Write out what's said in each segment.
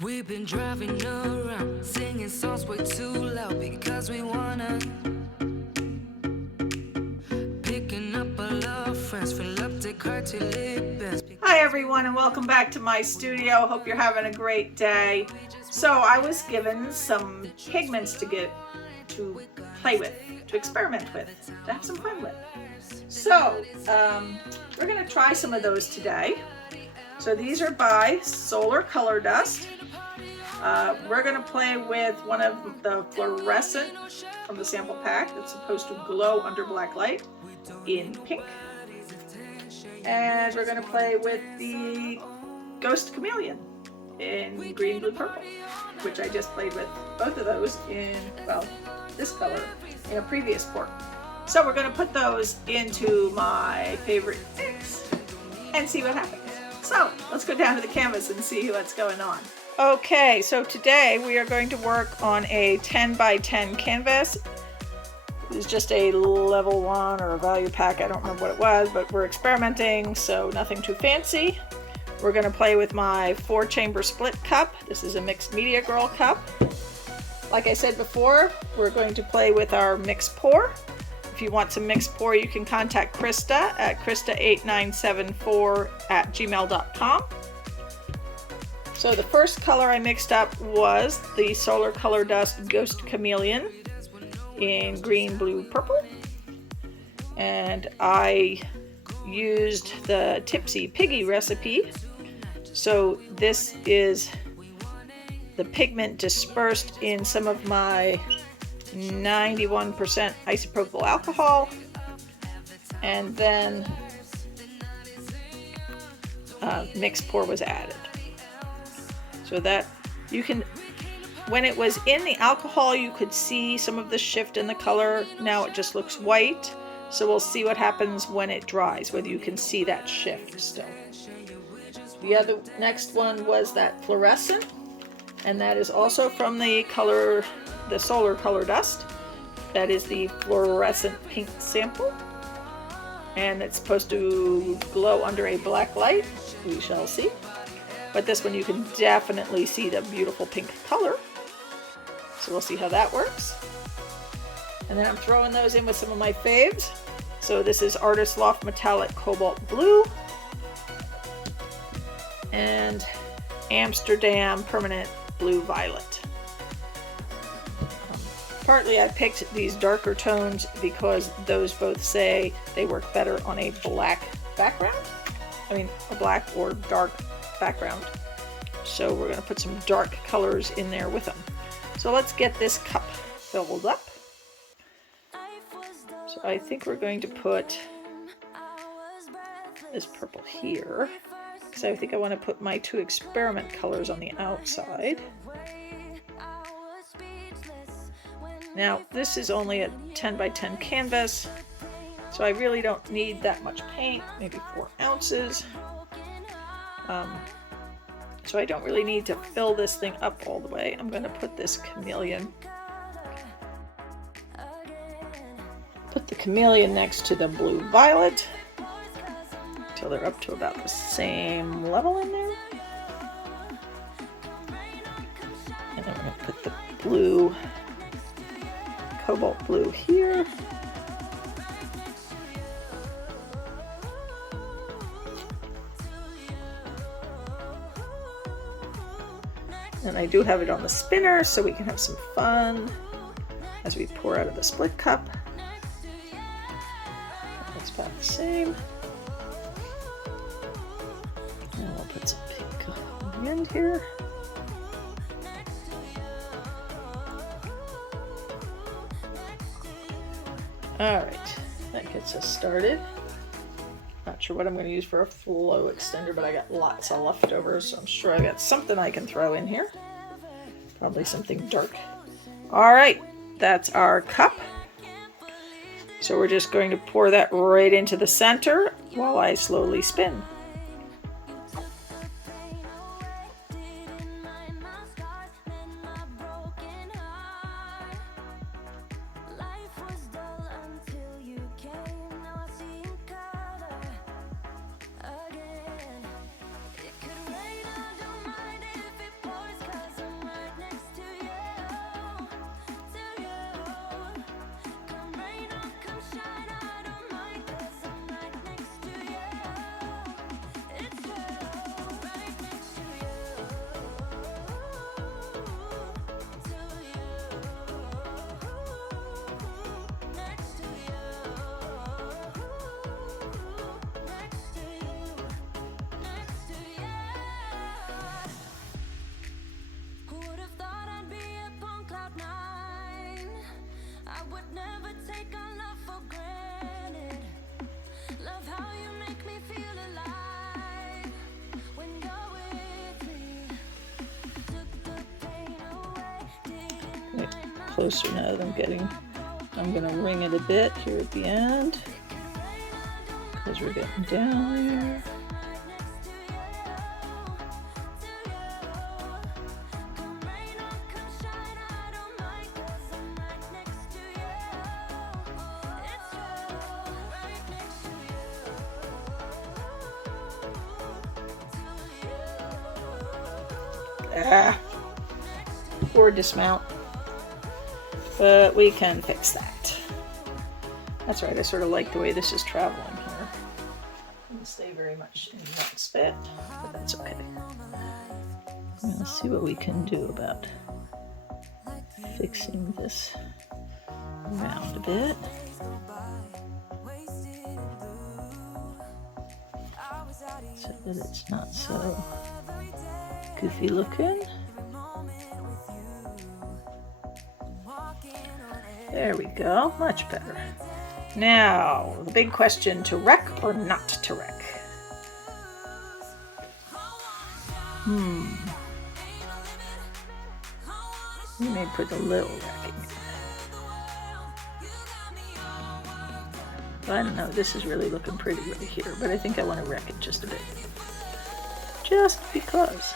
We've been driving around, singing songs way too loud because we wanna. Picking up all our friends, fill up the car till it bends. Hi everyone and welcome back to my studio. Hope you're having a great day. So I was given some pigments to play with, to experiment with, to have some fun with. So we're going to try some of those today. So these are by Solar Color Dust. We're going to play with one of the Fluorescent from the sample pack that's supposed to glow under black light in pink. And we're going to play with the Ghost Chameleon in green, blue, purple, which I just played with both of those in, well, this color in a previous pour. So we're going to put those into my favorite mix and see what happens. So let's go down to the canvas and see what's going on. Okay, so today we are going to work on a 10 by 10 canvas. It was just a level 1 or a value pack, I don't remember what it was, but we're experimenting, so nothing too fancy. We're going to play with my 4-chamber split cup. This is a Mixed Media Girl cup. Like I said before, we're going to play with our mix pour. If you want some mix pour, you can contact Krista at krista8974@gmail.com. So the first color I mixed up was the Solar Color Dust Ghost Chameleon in green, blue, purple, and I used the Tipsy Piggy recipe. So this is the pigment dispersed in some of my 91% isopropyl alcohol, and then mix pour was added. So that you can, when it was in the alcohol, you could see some of the shift in the color. Now it just looks white. So we'll see what happens when it dries, whether you can see that shift still. The next one was that Fluorescent, and that is also from the Solar Color Dust. That is the Fluorescent pink sample, and it's supposed to glow under a black light. We shall see. But this one you can definitely see the beautiful pink color. So we'll see how that works. And then I'm throwing those in with some of my faves. So this is Artist Loft Metallic Cobalt Blue and Amsterdam Permanent Blue Violet. Partly I picked these darker tones because those both say they work better on a black background. I mean, a black or dark background. So we're going to put some dark colors in there with them. So let's get this cup filled up. So I think we're going to put this purple here, because I think I want to put my 2 experiment colors on the outside. Now this is only a 10 by 10 canvas, so I really don't need that much paint, maybe 4 ounces. So I don't really need to fill this thing up all the way. I'm going to put this Chameleon. Put the Chameleon next to the Blue Violet until they're up to about the same level in there. And then I'm going to put the blue, Cobalt Blue here. And I do have it on the spinner so we can have some fun as we pour out of the split cup. That's about the same. And I'll put some pink on the end here. Alright, that gets us started. Not sure what I'm going to use for a flow extender, but I got lots of leftovers, so I'm sure I got something I can throw in here. Probably something dark. Alright, that's our cup. So we're just going to pour that right into the center while I slowly spin. Get closer now that I'm gonna ring it a bit here at the end because we're getting down there. Poor dismount, but we can fix that. That's right, I sort of like the way this is traveling here. Doesn't stay very much in one spot, but that's okay. Let's see what we can do about fixing this around a bit. So that it's not so goofy looking. There we go, much better. Now, the big question, to wreck or not to wreck? We may put a little wrecking. I don't know, this is really looking pretty right here, but I think I want to wreck it just a bit. Just because.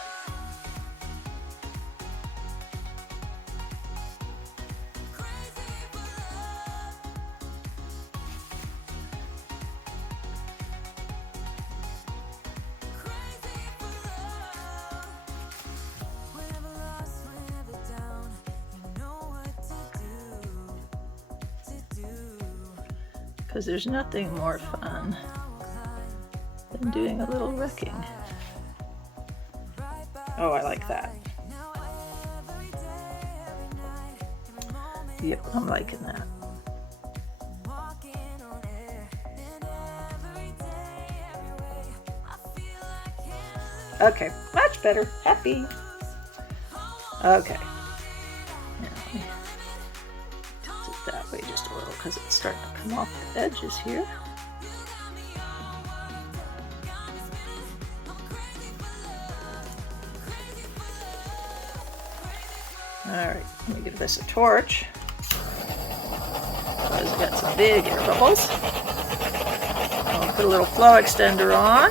Because there's nothing more fun than doing a little wrecking. Oh, I like that. Yep, I'm liking that. Okay, much better. Happy. Okay. That way just a little because it's starting to come off the edges here. Alright, let me give this a torch. It's got some big air bubbles. I'll put a little flow extender on.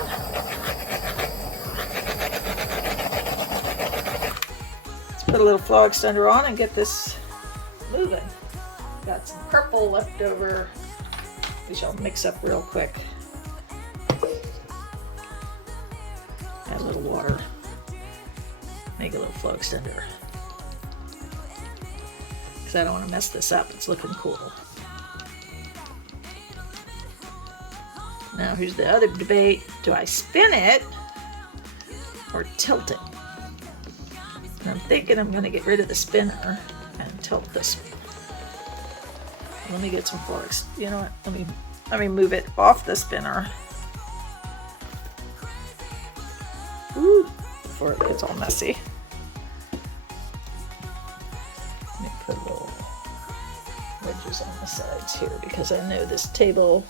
Let's put a little flow extender on and get this moving. Got some purple left over, which I'll mix up real quick. Add a little water. Make a little flow extender. Because I don't want to mess this up. It's looking cool. Now here's the other debate. Do I spin it or tilt it? And I'm thinking I'm going to get rid of the spinner and tilt this one. Let me get some forks. You know what? Let me move it off the spinner. Ooh, before it gets all messy. Let me put little wedges on the sides here because I know this table.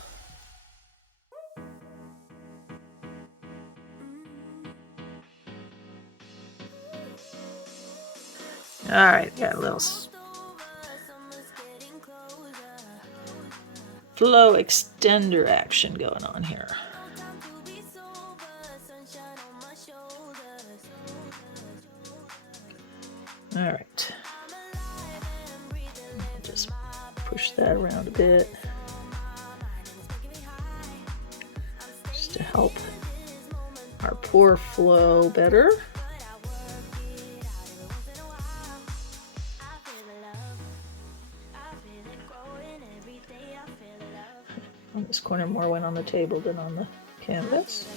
All right, got a little flow extender action going on here. All right. Just push that around a bit. Just to help our pour flow better. On this corner, more went on the table than on the canvas.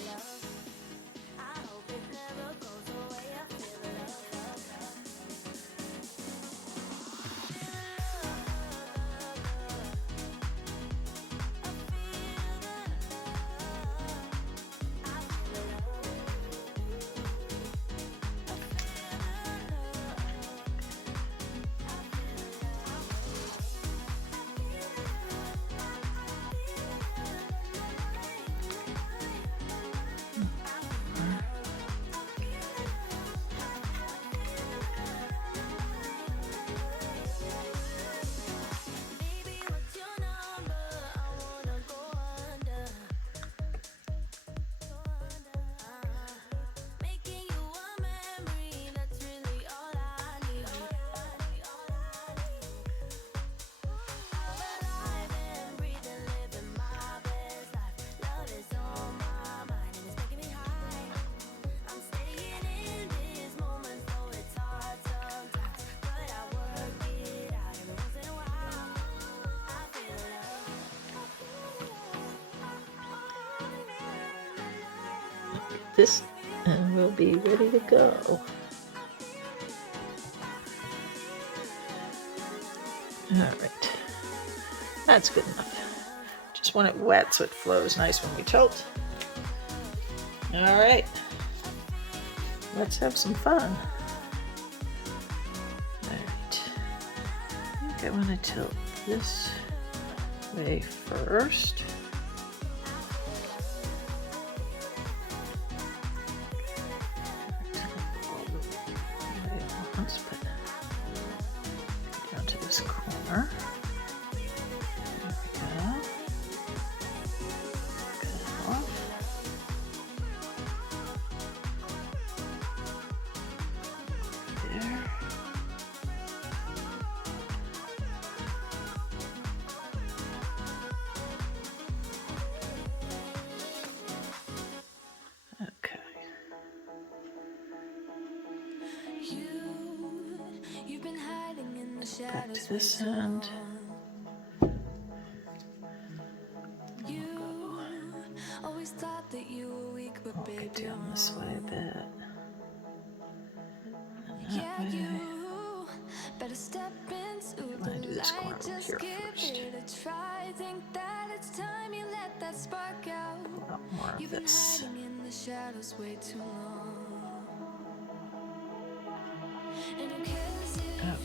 this and we'll be ready to go. All right, that's good enough. Just want it wet so it flows nice when we tilt. All right, let's have some fun. All right, I think I want to tilt this way first. Let's put it down to this corner. There we go. Cut it off. There. Okay. Back to this end. I'll get down this way a bit. And that way. I'm going to do this corner over here first. Pull out more of this.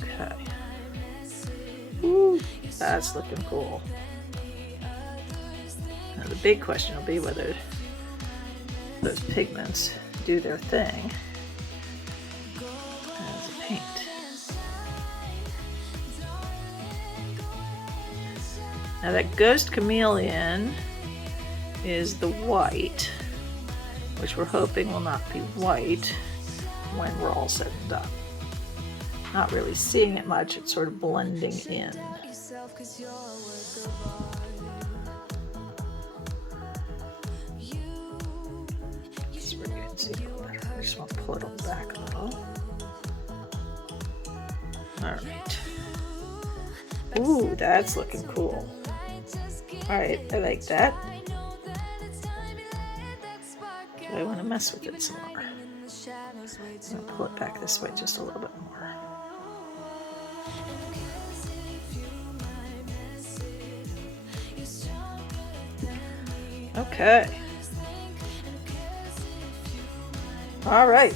Okay. Ooh, that's looking cool. Now the big question will be whether those pigments do their thing as a paint. Now that Ghost Chameleon is the white, which we're hoping will not be white when we're all said and done. Not really seeing it much, it's sort of blending in. This is where you can see a little better. I just want to pull it on back a little. Alright. Ooh, that's looking cool. Alright, I like that. Do I want to mess with it some more? I'm going to pull it back this way just a little bit more. Okay. All right.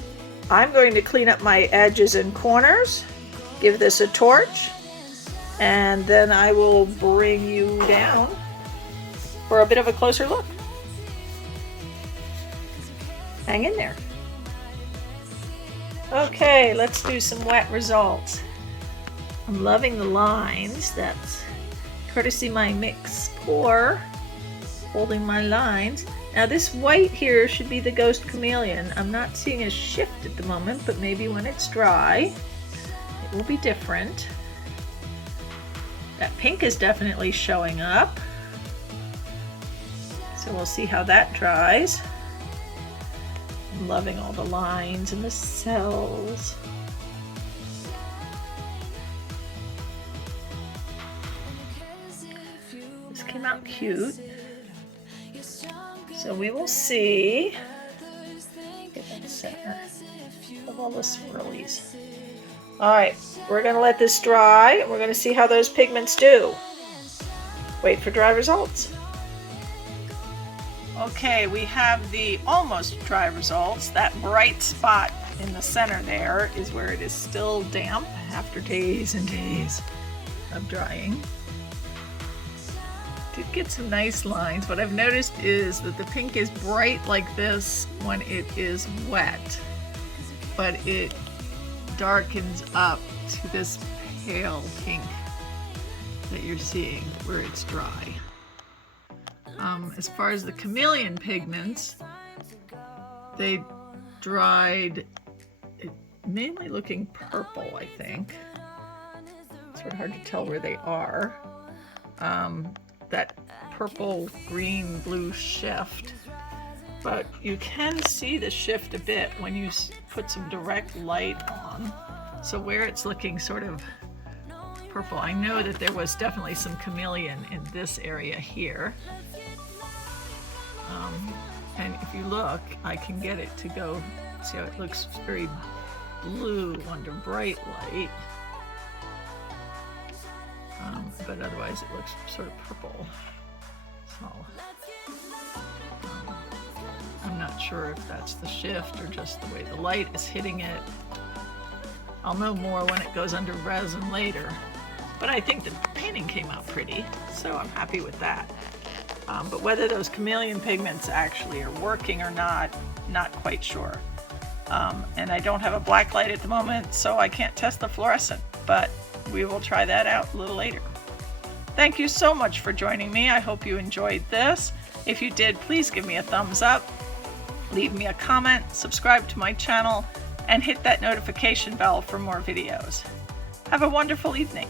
I'm going to clean up my edges and corners, give this a torch, and then I will bring you down for a bit of a closer look. Hang in there. Okay, let's do some wet results. I'm loving the lines. That's courtesy my mix pour, holding my lines. Now this white here should be the Ghost Chameleon. I'm not seeing a shift at the moment, but maybe when it's dry, it will be different. That pink is definitely showing up. So we'll see how that dries. I'm loving all the lines and the cells. This came out cute. So we will see. Get in the center of all the swirlies. Alright, we're going to let this dry and we're going to see how those pigments do. Wait for dry results. Okay, we have the almost dry results. That bright spot in the center there is where it is still damp after days and days of drying. Did get some nice lines. What I've noticed is that the pink is bright like this when it is wet, but it darkens up to this pale pink that you're seeing where it's dry. As far as the Chameleon pigments, they dried mainly looking purple, I think. It's sort of hard to tell where they are. That purple, green, blue shift. But you can see the shift a bit when you put some direct light on. So where it's looking sort of purple, I know that there was definitely some Chameleon in this area here. And if you look, I can get it to go, see how it looks very blue under bright light. But otherwise it looks sort of purple. So I'm not sure if that's the shift or just the way the light is hitting it. I'll know more when it goes under resin later. But I think the painting came out pretty, so I'm happy with that. But whether those Chameleon pigments actually are working or not quite sure. And I don't have a black light at the moment, so I can't test the fluorescent, but we will try that out a little later. Thank you so much for joining me. I hope you enjoyed this. If you did, please give me a thumbs up, leave me a comment, subscribe to my channel, and hit that notification bell for more videos. Have a wonderful evening.